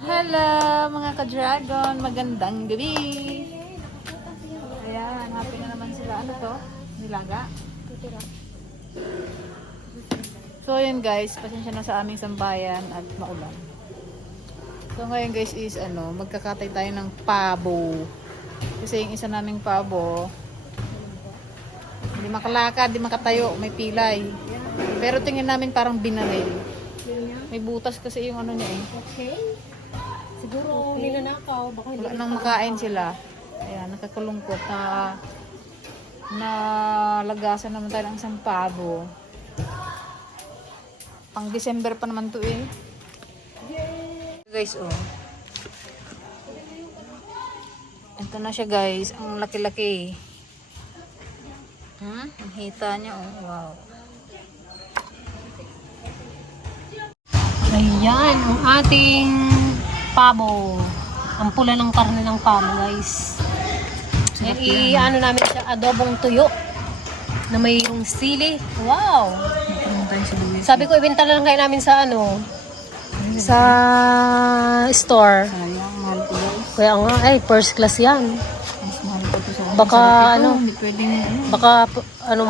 Hello mga ka-dragon, magandang gabi. Ayan, happy na naman sila. Ano to? Nilaga? So yun guys, pasensya na sa aming sambayan at maulan. So ngayon guys is ano, magkakatay tayo ng pabo. Kasi yung isa naming pabo, hindi makalakad, hindi makatayo, may pilay. Pero tingin namin parang binaril. May butas kasi yung ano niya eh. Okay. Siguro ninanakaw. Baka hindi Wala nang makain sila. Ayan, nakakulungkot na na lagasan naman tayo ng isang pabo. Pang December pa naman to eh. Guys, oh. Ito na siya guys. Ang laki-laki. Hmm? Ang hita niya oh. Wow. Ayan, ang ating pabo. Ang pula ng karne ng pabo, guys. Yan, i-ano namin siya, adobong tuyo na mayroong sili. Wow! Ano? Sabi ko, ibenta lang kayo namin sa ano, sa store. Kaya nga, ay, first class yan. Baka, ano, Hindi pwedeng ano. Baka, ano,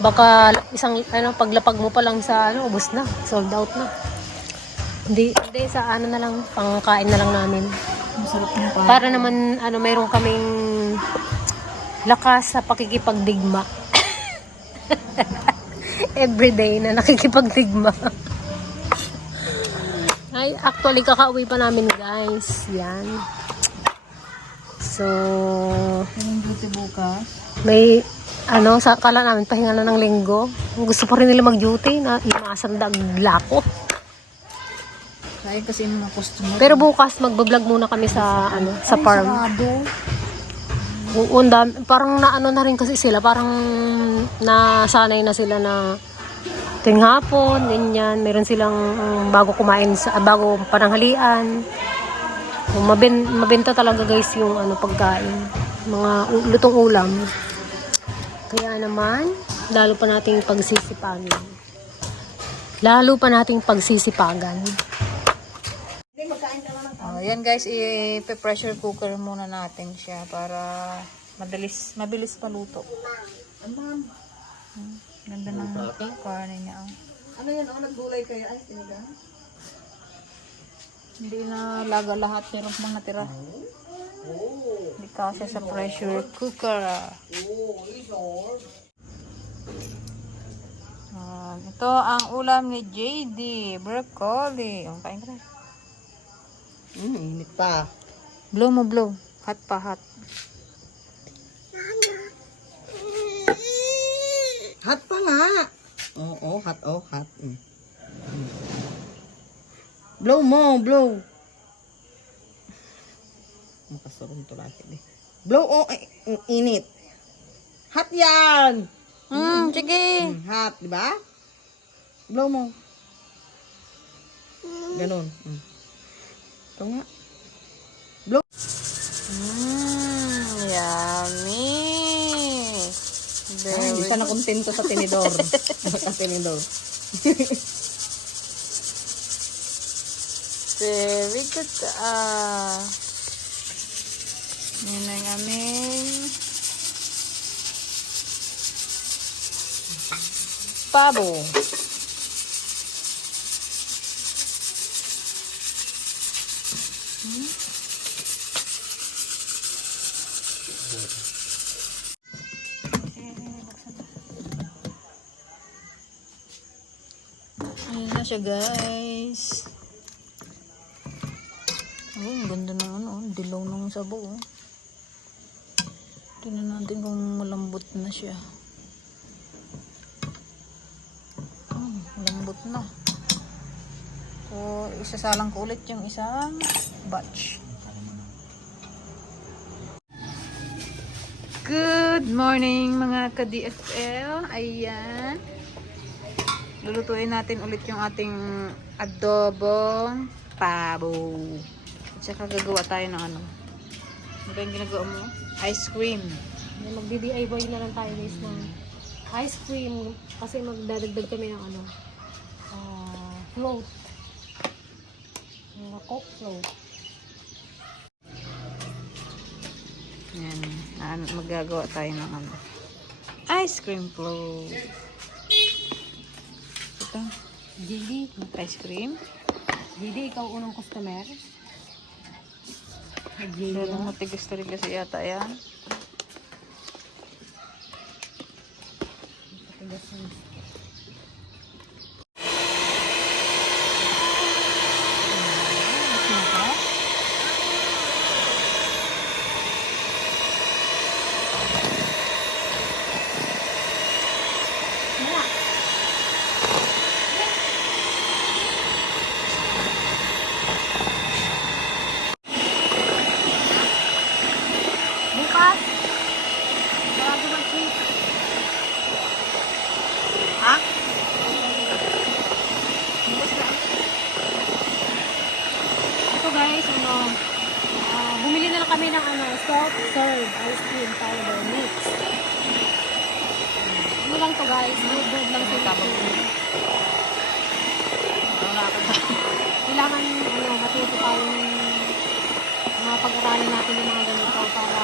baka isang, ano, paglapag mo pa lang sa, ano, ubos na. Sold out na. Hindi, hindi, sa ano na lang, pangkain na lang namin. Masarap. Para naman, ano, mayroon kaming lakas sa pakikipagdigma. Everyday na nakikipagdigma. Ay, actually, kakauwi pa namin, guys. Yan. So, Anong duty bukas? may, ano, sa kala namin, pahinga na ng linggo. Gusto pa rin nila mag-duty na imasan lako. Sayang kasi yung mga customer. Pero bukas, magbablog muna kami sa, ano, sa Ay, farm. sarado. Oo, ang dami- parang naano na rin kasi sila, parang nasanay na sila na tuwing hapon, ganyan, meron silang um, bago kumain, sa, ah, bago pananghalian. Maben, mabenta talaga guys yung ano, pagkain, mga lutong ulam. Kaya naman, lalo pa nating pagsisipagan. Lalo pa nating pagsisipagan. Oh, yan guys, i-pressure cooker muna natin siya para madalis, mabilis paluto. Hmm, ganda ng karne niya. oh. Ano yan? Oh, naggulay kayo? Ay, sinigang? Hindi na laga lahat. Pang natira. Hindi kasi sa pressure cooker. Ah, ito ang ulam ni JD. Broccoli. Oh, kain ka. Hmm, init pa. Blow mo, blow. Hot pa, hot. Hot pa nga. Oo, hot, oh, hot. Mm. Mm. Blow mo, blow. Makasurong to laki eh. Blow, oh, eh, mm, init. Hot yan! Hmm, sige. Mm, hot, di ba? Blow mo. Ganun. Mm. Ito nga. Blow. Mmm, yummy. Ay, hindi Very ka na kontento sa tinidor. sa tinidor. Very good. Ah. Yan ang aming pabo. Ayan na siya guys. Oh, ang ganda na ano, dilaw ng sabo. Oh. Tingnan natin kung malambot na siya. Hmm, malambot na. So, isasalang ko ulit yung isang batch. Good morning mga ka-DFL. Ayan. Lulutuin natin ulit yung ating adobong pabo. At saka gagawa tayo ng ano. Ano ba yung ginagawa mo? Ice cream. Yan, Magdi-DIY na lang tayo guys ng ice cream kasi magdadagdag kami ng ano, ah, float. Mga coke float. Yan. Ano, magagawa tayo ng ano. Ice cream float. Ito. JD, Ice cream. JD, ikaw unang customer. Pero matigas na rin kasi yata yan. Matigas na. Bukas, bago mag-treat. Ha? Ito guys, ano, ah, bumili na lang kami ng ano, soft serve ice cream powder mix. Ano lang to guys, good Tabang. Wala ka ba? Kailangan ano, matuto tayong mga pag-aralin natin yung mga ganito para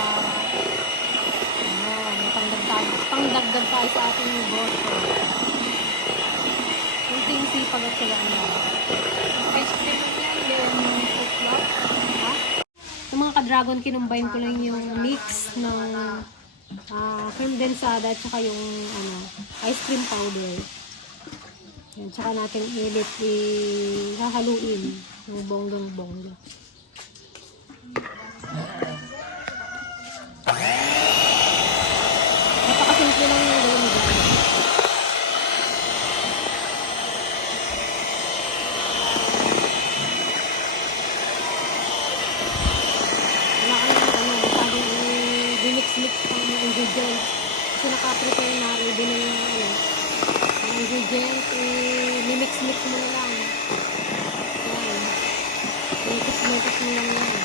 ano, pangdagdag tayo, pangdagdag tayo sa ating negosyo. Kunting sipag at sila ano. Ice cream lang then fruit Ha? Yung mga ka-dragon, kinumbine ko lang yung mix ng ah, cream densada at saka yung ano, ice cream powder. Yan, tsaka natin ilit i-hahaluin ng bonggang bongga. Napakasimple lang yung gawin mo dyan. Wala ka naman ano, masyadong i-mix-mix pang mga ingredients. Naka-prepare na ready na yung ano, ang ingredients, i-mix-mix mo na lang. Yan. Mix-mix mo lang yan.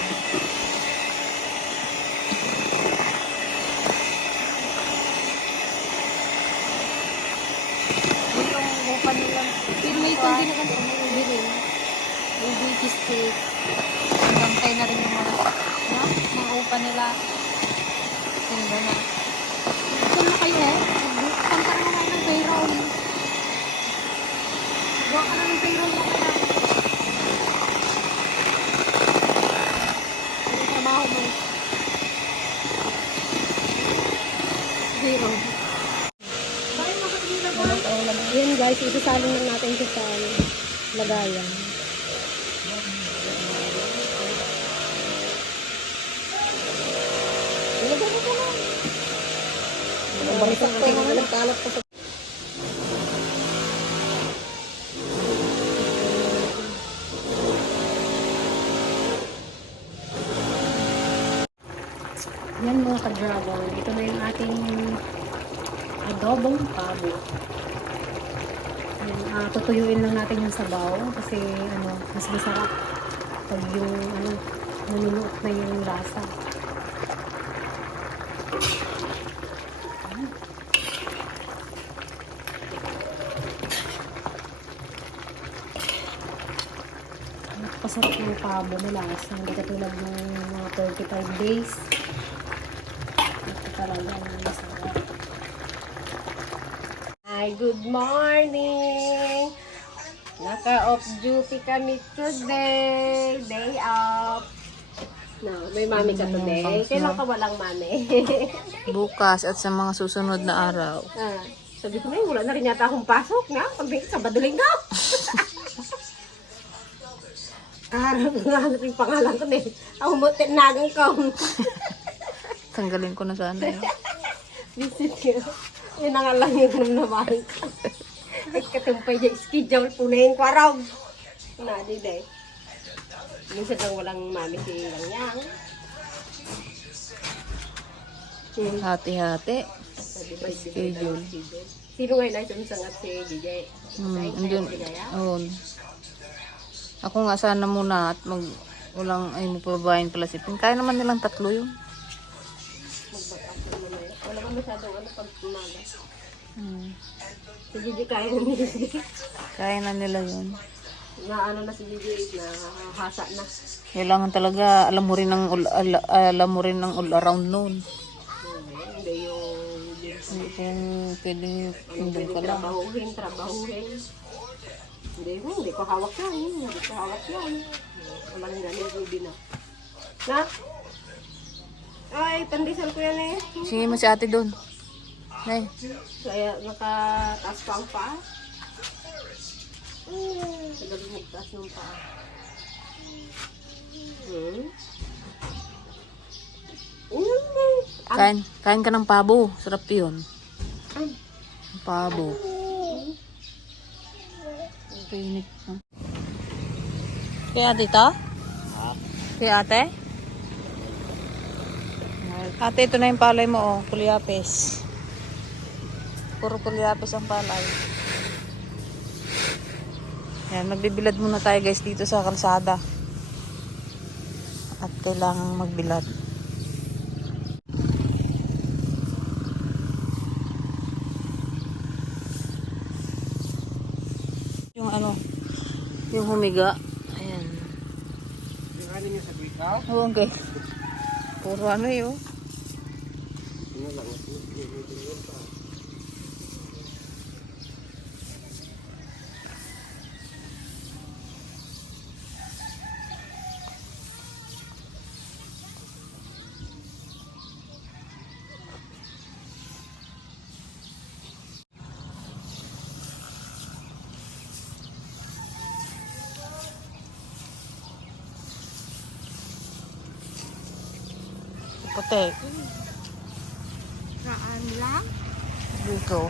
Yung buka nila. Pero may konti na kasi may ubi rin. Ubi cheesecake. Hanggang na rin yung mga, no? mga upa nila. Tingnan na. Na kayo? Kanta na naman ng payroll. Gawa ka na ng payroll mo kaya. Ano trabaho mo? Zero. Yan guys, isasalin lang natin sa lagayan. Ilagay mo ko lang. Yan mga ka-dragon. Ito na yung ating adobong pabo. Yan, ah, tutuyuin lang natin yung sabaw kasi ano, mas masarap pag yung ano, nanunuot na yung lasa. Pabo na lasa. Hindi katulad ng mga 35 days. Ito talaga ang masarap. Hi, good morning! Naka-off duty kami today. Day off. No, may mami ka today. Kailan ka walang mami? Bukas at sa mga susunod na araw. ah, sabi ko na wala na rin yata akong pasok na. Pag Sabado linggo. Araw nga yung pangalan ko na eh. Ako mo tinagang ko. Tanggalin ko na sana yun. Visit ko. Yun na nga lang yung namnaman ko. Ay katumpay dyan, schedule po na yung kwarog. Na, di day. Minsan lang walang mami si Lang Yang. Hati-hati. Schedule. Sino ngayon ay sumsangat si DJ? Hmm, andun. Oo. Ako nga sana muna at mag walang ay mapababayin pala si Pin. Kaya naman nilang tatlo yun. Na yun. masyadong ano pag umaga. Hmm. Si Gigi kaya na ni Gigi. Kaya na nila yun. Na ano na si Gigi na hasa na. Kailangan talaga, alam mo rin ang all, al- alam mo rin ang all around noon. Hindi yung Hindi kung pwedeng hindi ka lang. trabahuhin, trabahuhin. Hindi, hindi ko hawak yan. Hindi ko hawak yan. Walang nga ni Gigi na. Na? Ay, pandesal ko yan eh. Sige mo si ate doon. Nay, Kaya nakataas pa ang paa. Sagal mo taas ng paa. Hmm? Mm. kain, kain ka ng pabo. Sarap yun. Ay. Pabo. Pinik. Kaya ate to? Kaya ate? Ate, ito na yung palay mo, oh. Kulyapes. Puro kulyapes ang palay. Yan, magbibilad muna tayo guys dito sa kalsada. At kailangang magbilad. Yung ano, yung humiga. Ayan. Ano niya sa kwikaw? Oo, okay. Puro ano yun. Puti. Saan lang? Dito.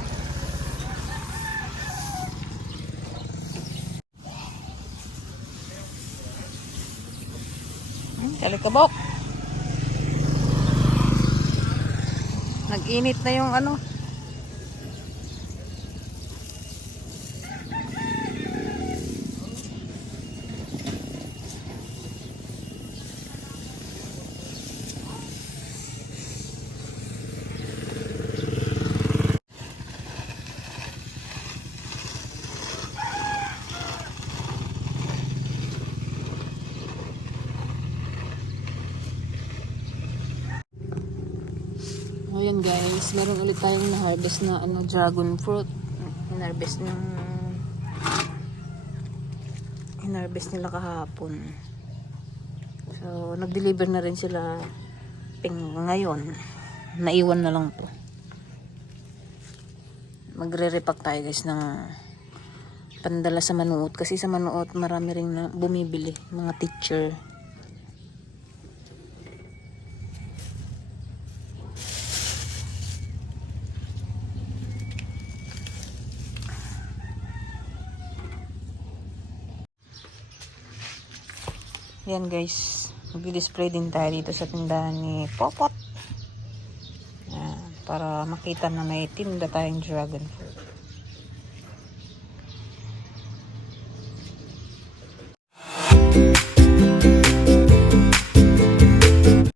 Hmm, Kalikabok. Nag-init na yung ano. Guys, meron ulit tayong na-harvest na ano, dragon fruit. Hinarvest ng hinarvest nila kahapon. So, nag-deliver na rin sila ping ngayon. Naiwan na lang to. Magre-repack tayo guys ng pandala sa manuot. Kasi sa manuot marami rin na bumibili. Mga teacher. Yan guys, mag-display din tayo dito sa tindahan ni Popot. Yan, para makita na may tinda tayong dragon fruit.